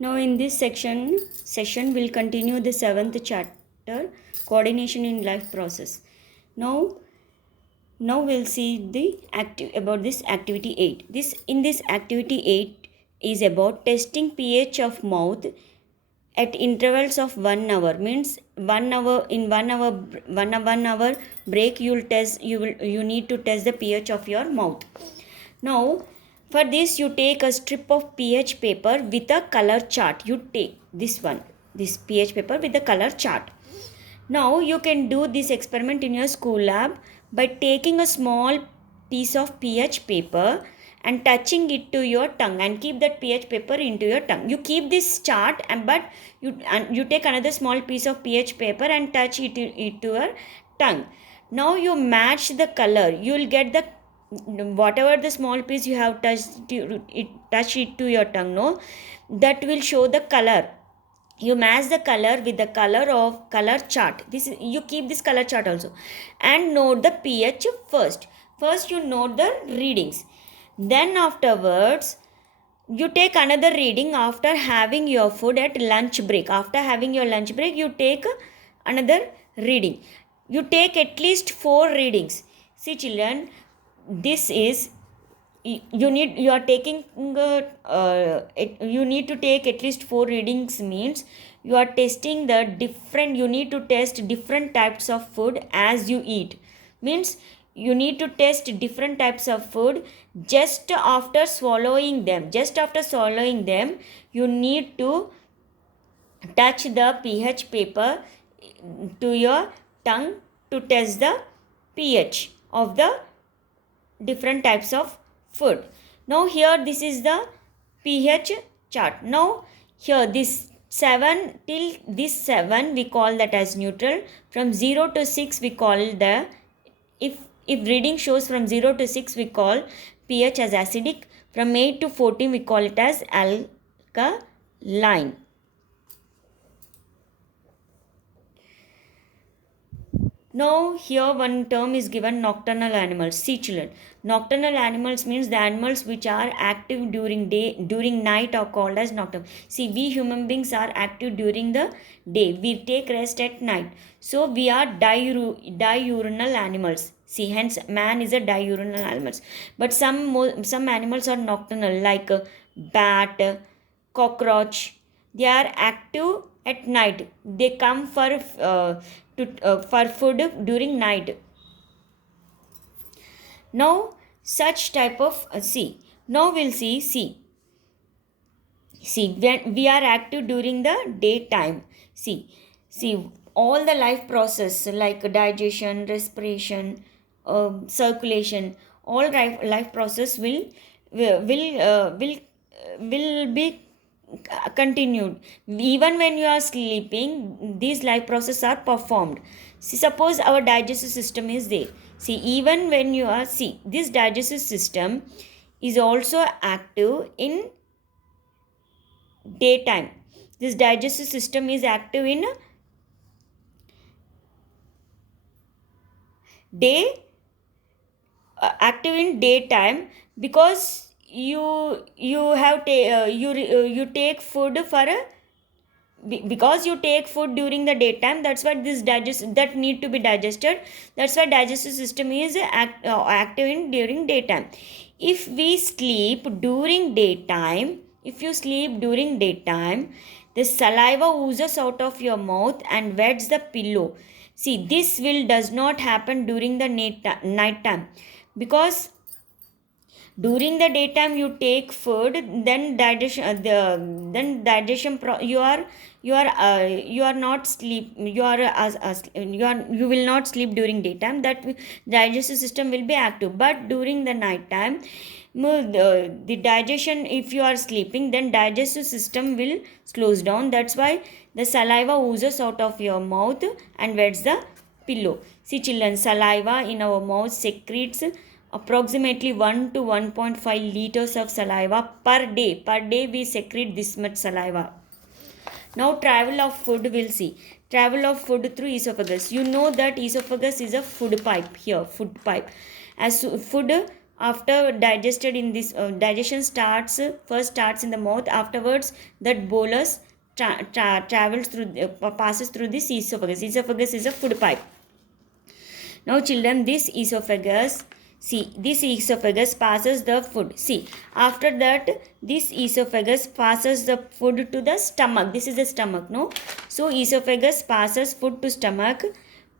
Now in this session we'll continue the 7th chapter, coordination in life process. Now we'll see the about this activity 8. This activity 8 is about testing pH of mouth at intervals of 1 hour. Means 1 hour, in 1 hour, 1 hour break you need to test the pH of your mouth. Now for this you take a strip of pH paper with a color chart. You take this pH paper with the color chart. Now you can do this experiment in your school lab by taking a small piece of pH paper and touching it to your tongue, and keep that pH paper into your tongue. You keep this chart, but you take another small piece of pH paper and touch it to your tongue. Now you match the color. You will get the whatever the small piece you have touched it to your tongue. No, that will show the color. You match the color with the color chart. You keep this color chart also, and note the pH first you note the readings. Then afterwards you take another reading after having your food at lunch break. After having your lunch break, you take another reading. You take at least 4 readings. See children, this is you need to take at least 4 readings. Means you are testing the different, you need to test different types of food as you eat. Means you need to test different types of food just after swallowing them. You need to touch the pH paper to your tongue to test the pH of the different types of food. Now here this is the pH chart. Now here this 7 till this 7 we call that as neutral. From 0 to 6 we call the, if reading shows from 0 to 6 we call pH as acidic. From 8 to 14 we call it as alkaline. Now here one term is given, nocturnal animals. See children, nocturnal animals means the animals which are active during night are called as nocturnal. See, we human beings are active during the day. We take rest at night. So we are diurnal animals. See, hence man is a diurnal animals. But some animals are nocturnal, like bat, cockroach. They are active at night. They come for food during night. Now such type of now we'll see when we are active during the daytime. See all the life process like digestion, respiration, circulation, all life process will be continued. Even when you are sleeping, these life processes are performed. See, suppose our digestive system is there. See, even when you are this digestive system is also active in daytime. This digestive system is active in daytime, because you take food because you take food during the daytime. That's why that need to be digested. That's why digestive system is active during daytime. If you sleep during daytime, the saliva oozes out of your mouth and wets the pillow. See, this does not happen during the night time, because during the daytime you take food, then you are not sleep, you will not sleep during daytime. That digestive system will be active. But during the night time, the digestion, if you are sleeping, then digestive system will slows down. That's why the saliva oozes out of your mouth and wets the pillow. See children, saliva in our mouth secretes approximately 1 to 1.5 liters of saliva per day. We secrete this much saliva. Now travel of food, we'll see. Travel of food through esophagus. You know that esophagus is a food pipe. As food after digested in this digestion starts first starts in the mouth. Afterwards that bolus travels through passes through this esophagus. Esophagus is a food pipe. Now children, this esophagus, see, this esophagus passes the food. See, after that this esophagus passes the food to the stomach. This is the stomach, no? So esophagus passes food to stomach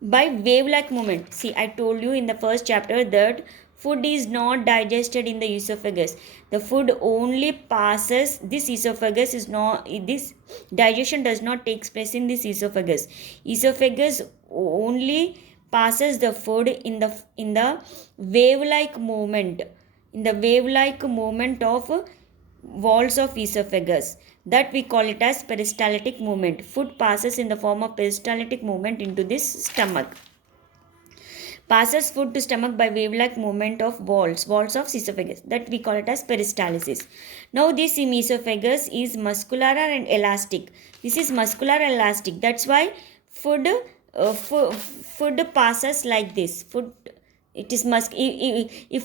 by wave-like movement. See, I told you in the first chapter that food is not digested in the esophagus. The food only passes, this esophagus is not, this digestion does not take place in this esophagus. Esophagus only passes the food in the wave-like movement, of walls of esophagus. That we call it as peristaltic movement. Food passes in the form of peristaltic movement into this stomach. Passes food to stomach by wave-like movement of walls of esophagus. That we call it as peristalsis. Now this esophagus is muscular and elastic. This is muscular and elastic. That's why food passes like this. Food, it is if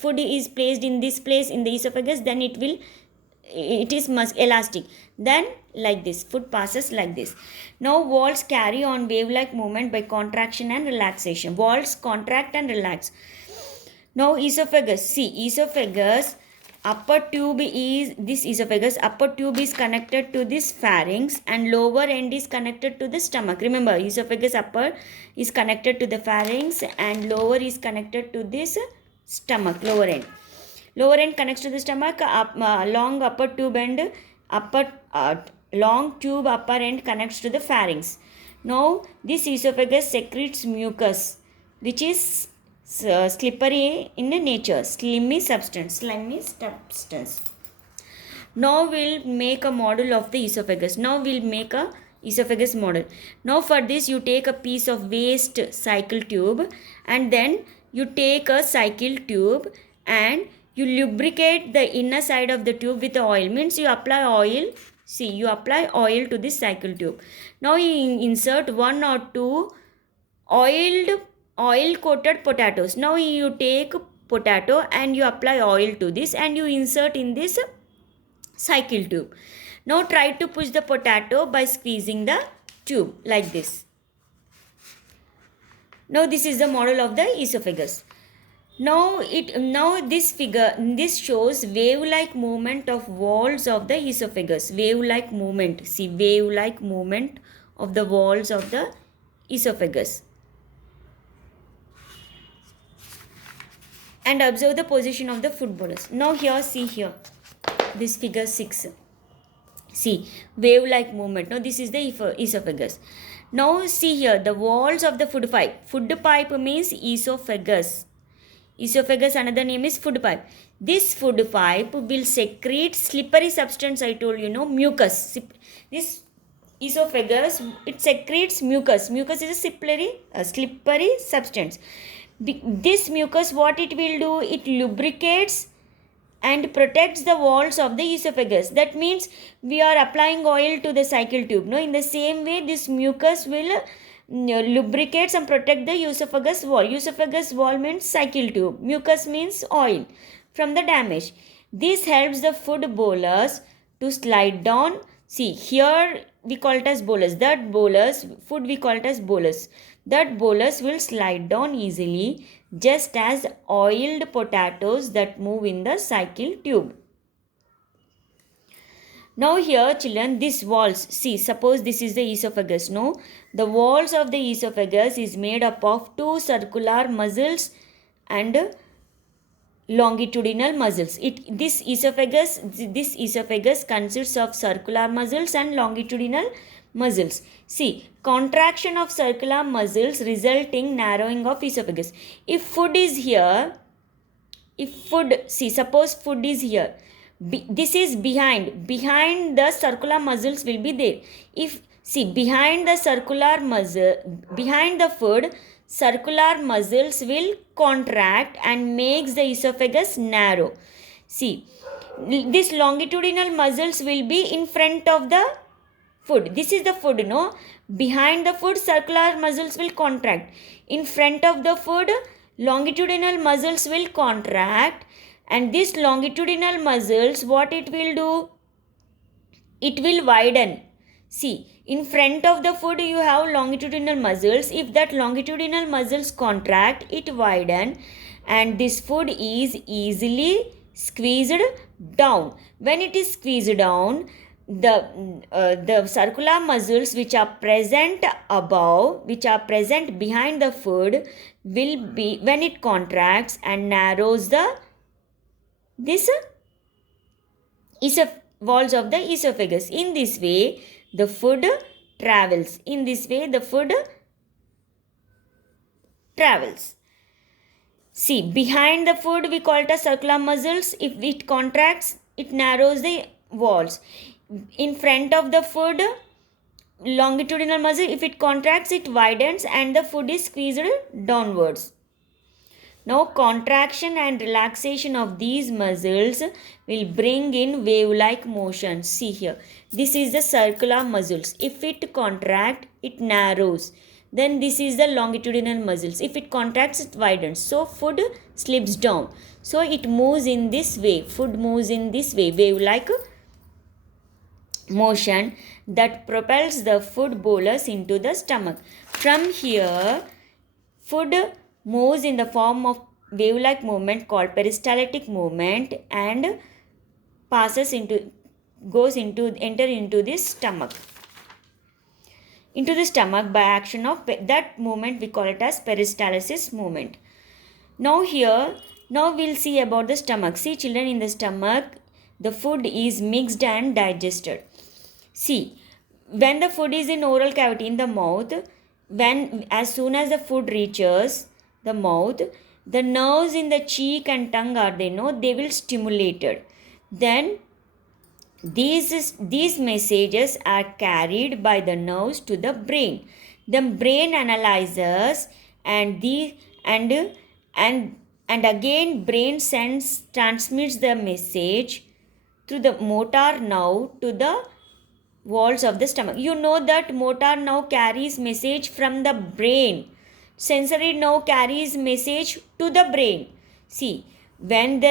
food is placed in this place in the esophagus, then it is elastic. Then like this, food passes like this. Now walls carry on wave-like movement by contraction and relaxation. Walls contract and relax. Now esophagus, see, esophagus upper tube is, this esophagus upper tube is connected to this pharynx and lower end is connected to the stomach. Remember, esophagus upper is connected to the pharynx and lower is connected to this stomach, lower end. Lower end connects to the stomach, long upper tube and long tube upper end connects to the pharynx. Now this esophagus secretes mucus, which is slippery in nature, slimy substance. Now we'll make a model of the esophagus. Now we'll make a esophagus model. Now for this you take a piece of waste cycle tube and then you take a cycle tube and you lubricate the inner side of the tube with oil. Means you apply oil. See, you apply oil to this cycle tube. Now you insert 1 or 2 oil coated potatoes. Now you take potato and you apply oil to this and you insert in this cycle tube. Now try to push the potato by squeezing the tube like this. Now this is the model of the esophagus. Now this shows wave-like movement of walls of the esophagus. Wave-like movement. See, wave-like movement of the walls of the esophagus. And observe the position of the food bolus. Now here, see here, this figure 6. See, wave-like movement. Now this is the esophagus. Now see here, the walls of the food pipe. Food pipe means esophagus. Esophagus, another name is food pipe. This food pipe will secrete slippery substance, I told you, no, mucus. This esophagus, it secretes mucus. Mucus is a slippery substance. This mucus, what it will do, it lubricates and protects the walls of the esophagus. That means we are applying oil to the cycle tube. No, in the same way, this mucus will lubricates and protect the esophagus wall. Esophagus wall means cycle tube. Mucus means oil from the damage. This helps the food bolus to slide down. See, here we call it as bolus. That bolus, food we call it as bolus. That bolus will slide down easily, just as oiled potatoes that move in the cycle tube. Now here children, this walls, see, suppose this is the esophagus, no? The walls of the esophagus is made up of 2 circular muscles and longitudinal muscles. This esophagus consists of circular muscles and longitudinal muscles. See, contraction of circular muscles resulting narrowing of esophagus. If food is here, suppose food is here. This is behind the circular muscles will be there. Behind the food, circular muscles will contract and makes the esophagus narrow. See, this longitudinal muscles will be in front of the food. This is the food, no? Behind the food, circular muscles will contract. In front of the food, longitudinal muscles will contract, and this longitudinal muscles, what it will do? It will widen. See, in front of the food you have longitudinal muscles. If that longitudinal muscles contract, it widen, and this food is easily squeezed down. When it is squeezed down, the circular muscles which are present above, which are present behind the food, will be, when it contracts and narrows the this walls of the esophagus. In this way, the food travels. In this way, the food travels. See, behind the food we call it as circular muscles. If it contracts, it narrows the walls. In front of the food, longitudinal muscle, if it contracts, it widens and the food is squeezed downwards. Now, contraction and relaxation of these muscles will bring in wave-like motion. See here, this is the circular muscles. If it contracts, it narrows. Then this is the longitudinal muscles. If it contracts, it widens. So, food slips down. So, it moves in this way. Food moves in this way, wave-like motion that propels the food bolus into the stomach. From here, food moves in the form of wave-like movement called peristaltic movement and enter into this stomach. Into the stomach by action of that movement, we call it as peristalsis movement. Now we'll see about the stomach. See children, in the stomach, the food is mixed and digested. See, when the food is in oral cavity in the mouth, as soon as the food reaches the mouth, the nerves in the cheek and tongue they will stimulated. Then these messages are carried by the nerves to the brain. The brain analyzes and again brain transmits the message through the motor nerve to the walls of the stomach. You know that motor nerve carries message from the brain. Sensory nerve carries message to the brain. See, when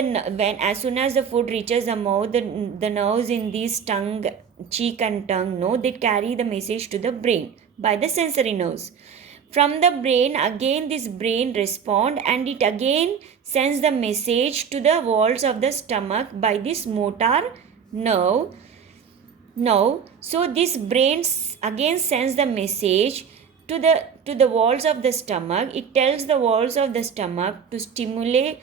as soon as the food reaches the mouth, the nerves in these tongue, cheek and tongue, they carry the message to the brain by the sensory nerves. From the brain, again this brain respond and it again sends the message to the walls of the stomach by this motor nerve. Now, so this brain again sends the message to the walls of the stomach. It tells the walls of the stomach to stimulate.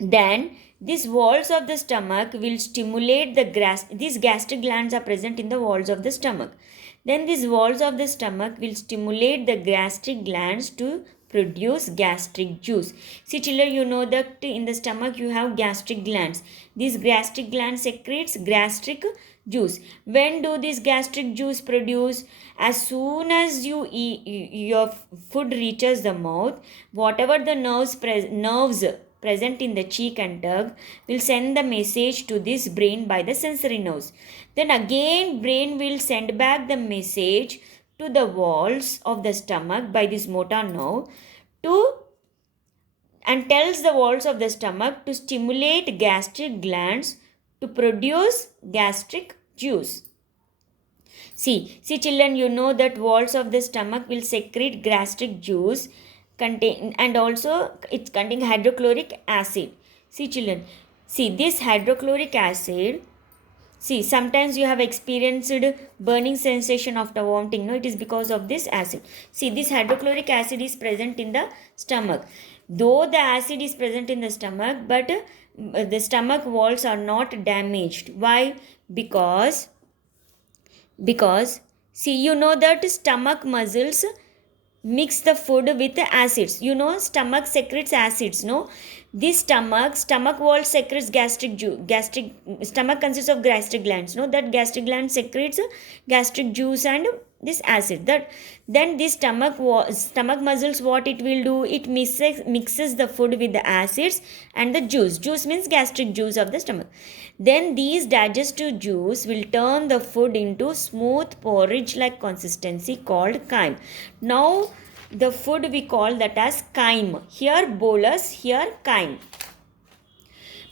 Then these walls of the stomach will stimulate these gastric glands are present in the walls of the stomach. Then these walls of the stomach will stimulate the gastric glands to produce gastric juice. See children, you know that in the stomach you have gastric glands. These gastric glands secretes gastric juice. When do this gastric juice produce? As soon as your food reaches the mouth, whatever the nerves present in the cheek and tongue will send the message to this brain by the sensory nerves. Then again brain will send back the message to the walls of the stomach by this motor nerve and tells the walls of the stomach to stimulate gastric glands to produce gastric juice. See children, you know that walls of the stomach will secrete gastric juice and also it's contain hydrochloric acid. See children, see this hydrochloric acid, see sometimes you have experienced burning sensation after vomiting, it is because of this acid. See, this hydrochloric acid is present in the stomach. Though the acid is present in the stomach, but the stomach walls are not damaged. Why? Because see, you know that stomach muscles mix the food with the acids. You know, stomach secretes acids, This stomach wall secretes stomach consists of gastric glands, that gastric gland secretes gastric juice and this acid. Then this stomach muscles, what it will do, it mixes the food with the acids and the juice means gastric juice of the stomach. Then these digestive juice will turn the food into smooth porridge like consistency called chyme. Now the food we call that as chyme. Here bolus, here chyme.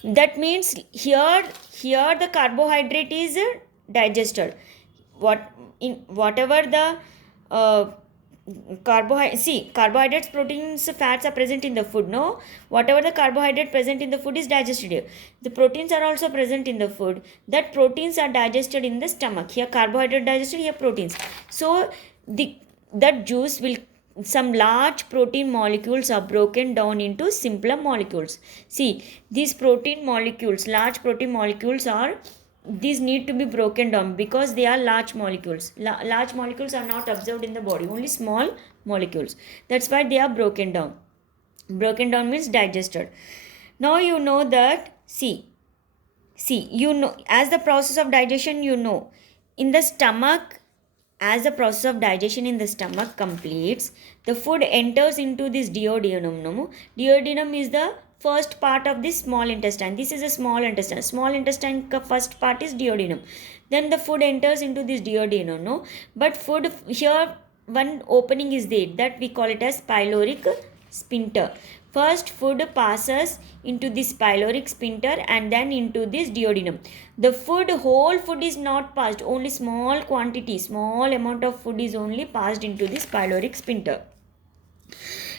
That means here the carbohydrate is digested. Whatever the carbohydrates, proteins, fats are present in the food. No, whatever the carbohydrate present in the food is digested here. The proteins are also present in the food. That proteins are digested in the stomach. Here carbohydrate digested, here proteins. So that juice will, some large protein molecules are broken down into simpler molecules. See, these protein molecules, large protein molecules are, these need to be broken down because they are large molecules. Large molecules are not observed in the body, only small molecules. That's why they are broken down. Broken down means digested. Now you know that, see, you know, as the process of digestion, you know, in the stomach, as the process of digestion in the stomach completes, the food enters into this duodenum. No? Duodenum is the first part of this small intestine. This is a small intestine. Small intestine first part is duodenum. Then the food enters into this duodenum. No? But food here, one opening is there, that we call it as pyloric sphincter. First food passes into this pyloric sphincter and then into this duodenum. The food, whole food is not passed, only small quantity, small amount of food is only passed into this pyloric sphincter.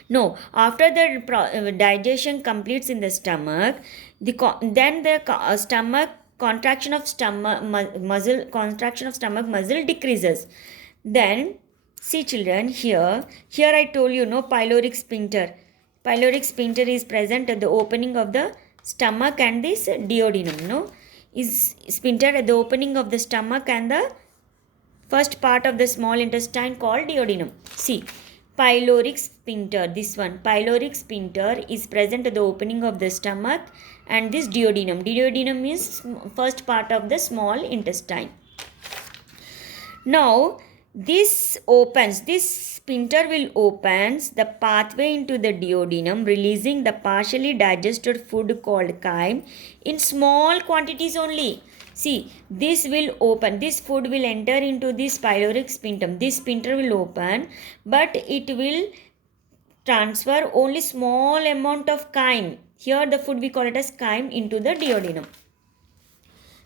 No, after the digestion completes in the stomach, then the stomach contraction of stomach muscle decreases. Then see children, here I told you, no, pyloric sphincter. Pyloric sphincter is present at the opening of the stomach and this duodenum. No, is sphincter at the opening of the stomach and the first part of the small intestine called duodenum. See, pyloric sphincter, this one, pyloric sphincter is present at the opening of the stomach and this duodenum. Duodenum is first part of the small intestine. Now this sphincter will opens the pathway into the duodenum, releasing the partially digested food called chyme in small quantities only. See, this will open, this food will enter into this pyloric sphincter. This sphincter will open, but it will transfer only small amount of chyme. Here the food we call it as chyme into the duodenum.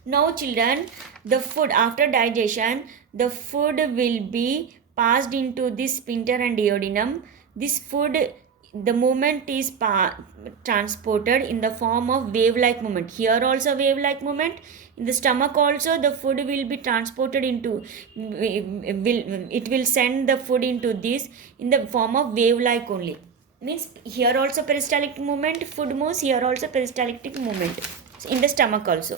Now children, the food after digestion, the food will be passed into this sphincter and duodenum. This food, the movement is transported in the form of wave-like movement. Here also wave-like movement. In the stomach also the food will be transported into, it will send the food into this in the form of wave-like only. Means here also peristaltic movement, food moves, here also peristaltic movement. In the stomach also.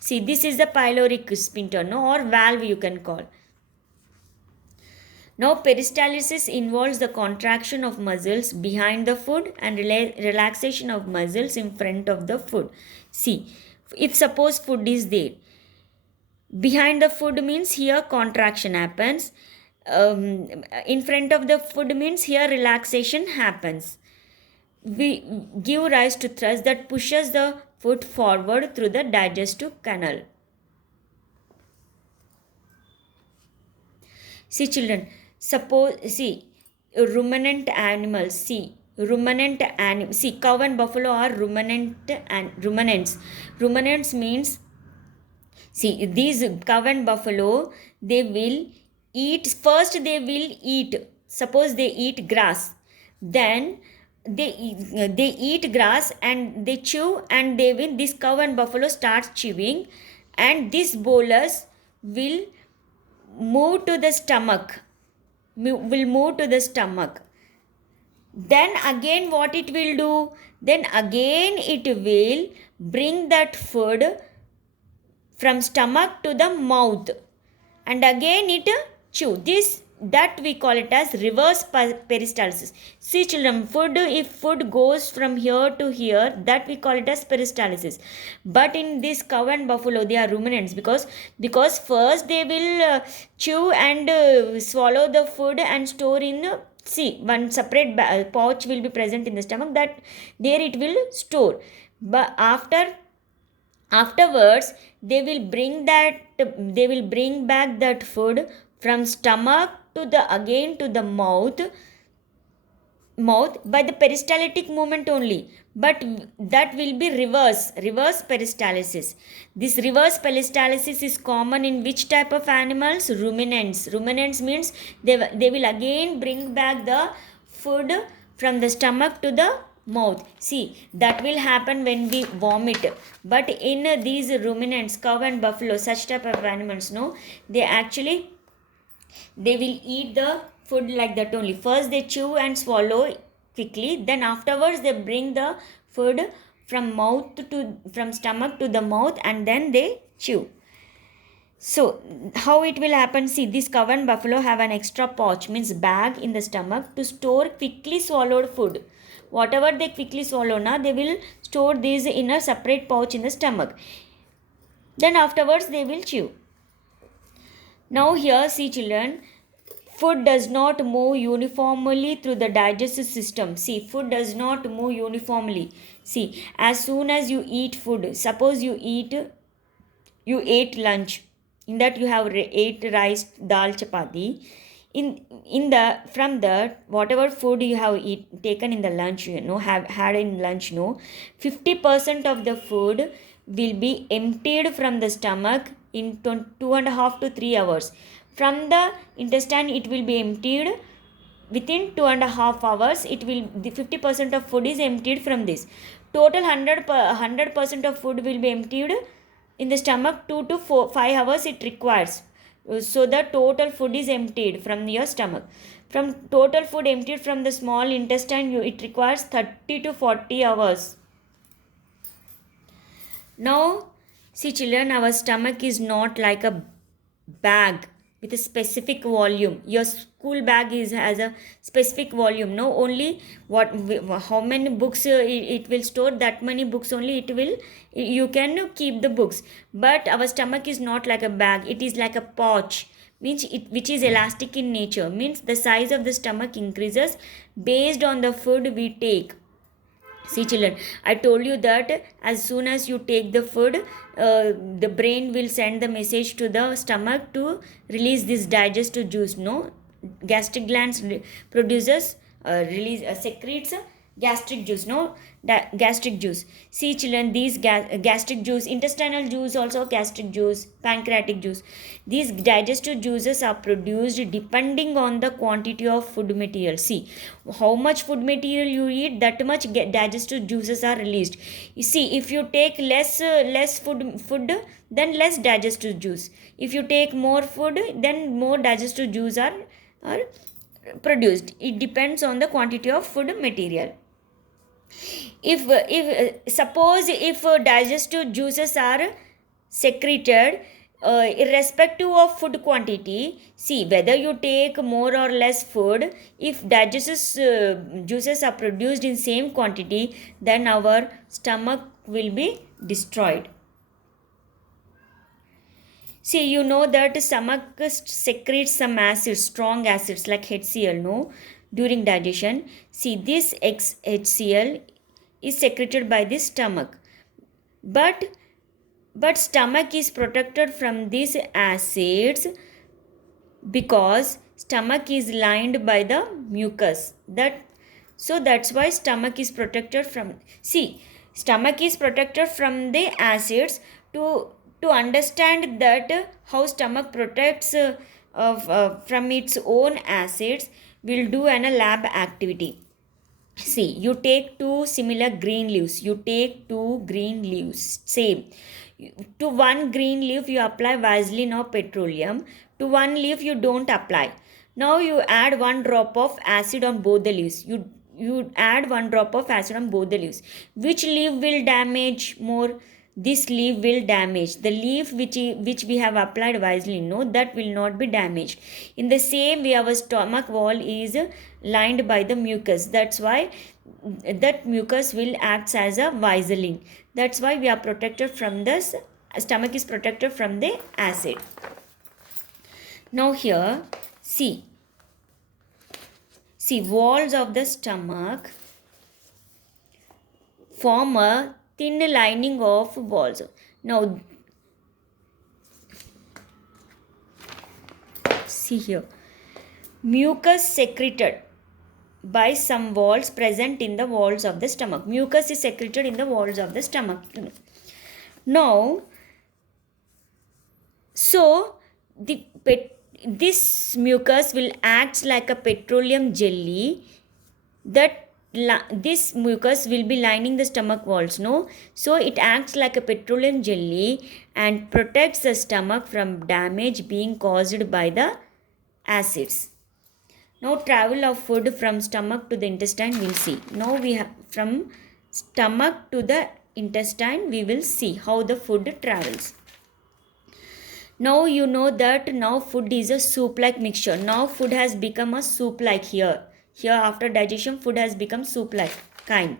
See, this is the pyloric sphincter, no, or valve you can call. Now, peristalsis involves the contraction of muscles behind the food and relaxation of muscles in front of the food. See, if suppose food is there, behind the food means here contraction happens. In front of the food means here relaxation happens. We give rise to thrust that pushes the food forward through the digestive canal. See children, suppose, see, ruminant animals, see, cow and buffalo are ruminants. Ruminants means, see, these cow and buffalo, they will eat, first they will eat, suppose they eat grass, then they eat grass and they chew, and they will, this cow and buffalo starts chewing, and this bolus will move to the stomach, then again what it will do, then again it will bring that food from stomach to the mouth, and again it chew. That we call it as reverse peristalsis. See children, if food goes from here to here, that we call it as peristalsis. But in this cow and buffalo, they are ruminants because first they will chew and swallow the food and store in, see, one separate pouch will be present in the stomach, that there it will store. But afterwards they will bring back that food from stomach to the again to the mouth, mouth by the peristaltic movement only, but that will be reverse peristalsis. This reverse peristalsis is common in which type of animals? Ruminants means they will again bring back the food from the stomach to the mouth. See, that will happen when we vomit, but in these ruminants, cow and buffalo, such type of animals, no, they will eat the food like that only. First they chew and swallow quickly, then afterwards they bring the food from stomach to the mouth, and then they chew. So how it will happen? See, this cow and buffalo have an extra pouch, means bag, in the stomach to store quickly swallowed food. Whatever they quickly swallow now, they will store this in a separate pouch in the stomach, then afterwards they will chew. Now here, see children, food does not move uniformly through the digestive system. See, food does not move uniformly. See, as soon as you eat food, suppose you ate lunch, in that you have ate rice, dal, chapati. In the from the whatever food you have taken in the lunch, have had in lunch, 50% of the food will be emptied from the stomach in 2.5 to 3 hours. From the intestine, it will be emptied within 2.5 hours. It will, the 50% of food is emptied from this. Total 100% of food will be emptied in the stomach. 2 to 5 hours it requires. So the total food is emptied from your stomach. From total food emptied from the small intestine, it requires 30 to 40 hours. Now, see children, our stomach is not like a bag with a specific volume. Your school bag has a specific volume. No, only how many books it will store, that many books only you can keep the books. But our stomach is not like a bag. It is like a pouch, which is elastic in nature. Means the size of the stomach increases based on the food we take. See children, I told you that as soon as you take the food, the brain will send the message to the stomach to release this digestive juice. No, gastric glands secretes gastric juice. No, gastric juice. See children, these gastric juice, intestinal juice, also gastric juice, pancreatic juice. These digestive juices are produced depending on the quantity of food material. See, how much food material you eat, that much digestive juices are released. You see, if you take less food, then less digestive juice. If you take more food, then more digestive juice are produced. It depends on the quantity of food material. If suppose if digestive juices are secreted irrespective of food quantity, see, whether you take more or less food, if digestive juices are produced in same quantity, then our stomach will be destroyed. See, you know that stomach secretes some acids, strong acids like HCl, no, during digestion. See, this HCl is secreted by the stomach. But stomach is protected from these acids because stomach is lined by the mucus. That's why stomach is protected from. See, stomach is protected from the acids. To understand that how stomach protects from its own acids, we'll do a lab activity. See, you take two similar green leaves. Same. To one green leaf you apply Vaseline or petroleum. To one leaf you don't apply. Now you add 1 drop of acid on both the leaves. You add 1 drop of acid on both the leaves. Which leaf will damage more? This leaf will damage. The leaf which we have applied Vaseline, no, that will not be damaged. In the same way, our stomach wall is lined by the mucus. That's why that mucus will act as a Vaseline. That's why we are protected from this. Stomach is protected from the acid. Now here, see, walls of the stomach form a thin lining of walls. Now, see here, mucus secreted by some walls present in the walls of the stomach. Mucus is secreted in the walls of the stomach. Now, so this mucus will act like a petroleum jelly that this mucus will be lining the stomach walls, no? So it acts like a petroleum jelly and protects the stomach from damage being caused by the acids. Now travel of food from stomach to the intestine we'll see. Now we have from stomach to the intestine we will see how the food travels. Now you know that now food is a soup like mixture. Now food has become a soup like here. Here after digestion food has become soup like kind.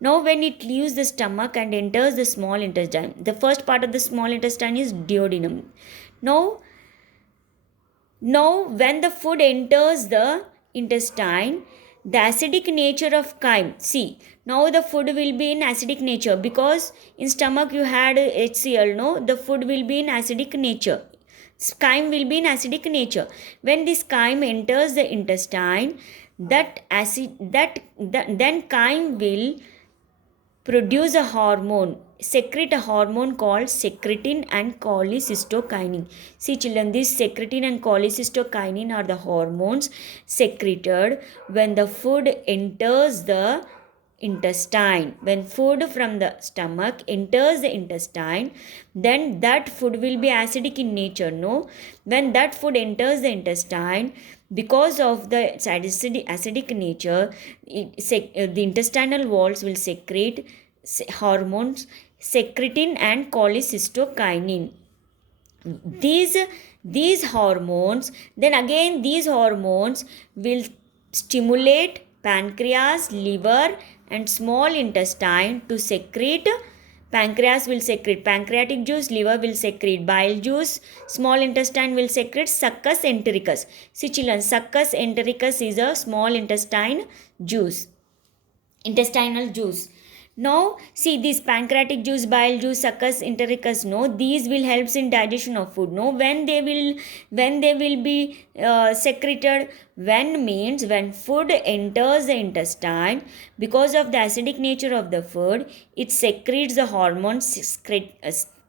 Now when it leaves the stomach and enters the small intestine, the first part of the small intestine is duodenum. Now when the food enters the intestine, the acidic nature of chyme, see, now the food will be in acidic nature because in stomach you had HCl, no? The food will be in acidic nature. Chyme will be in acidic nature. When this chyme enters the intestine, then chyme will produce a hormone, secrete a hormone called secretin and cholecystokinin. See children, this secretin and cholecystokinin are the hormones secreted when the food enters the intestine. When food from the stomach enters the intestine, then that food will be acidic in nature, no? When that food enters the intestine, because of the acidic nature, the intestinal walls will secrete hormones secretin and cholecystokinin. These hormones, then again these hormones will stimulate pancreas, liver and small intestine to secrete. Pancreas will secrete pancreatic juice, liver will secrete bile juice, small intestine will secrete succus entericus. See children, succus entericus is a small intestinal juice. Now see this pancreatic juice, bile juice, succus entericus, no, these will helps in digestion of food, no? When they will be secreted, when means when food enters the intestine, because of the acidic nature of the food, it secretes the hormones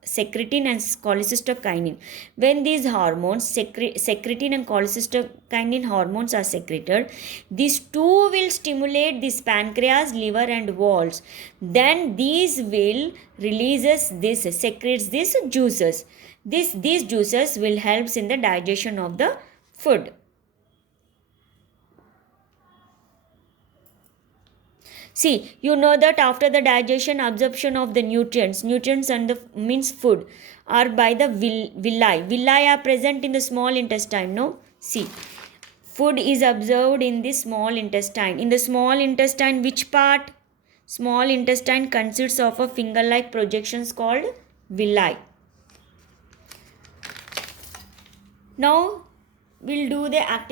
secretin and cholecystokinin. When these hormones secretin and cholecystokinin hormones are secreted, these two will stimulate this pancreas, liver and walls. Then these will secretes these juices. These juices will helps in the digestion of the food. See, you know that after the digestion, absorption of the nutrients and the means food are by the villi. Villi are present in the small intestine, no? See, food is absorbed in the small intestine. In the small intestine, which part? Small intestine consists of a finger-like projections called villi. Now, we'll do the activity.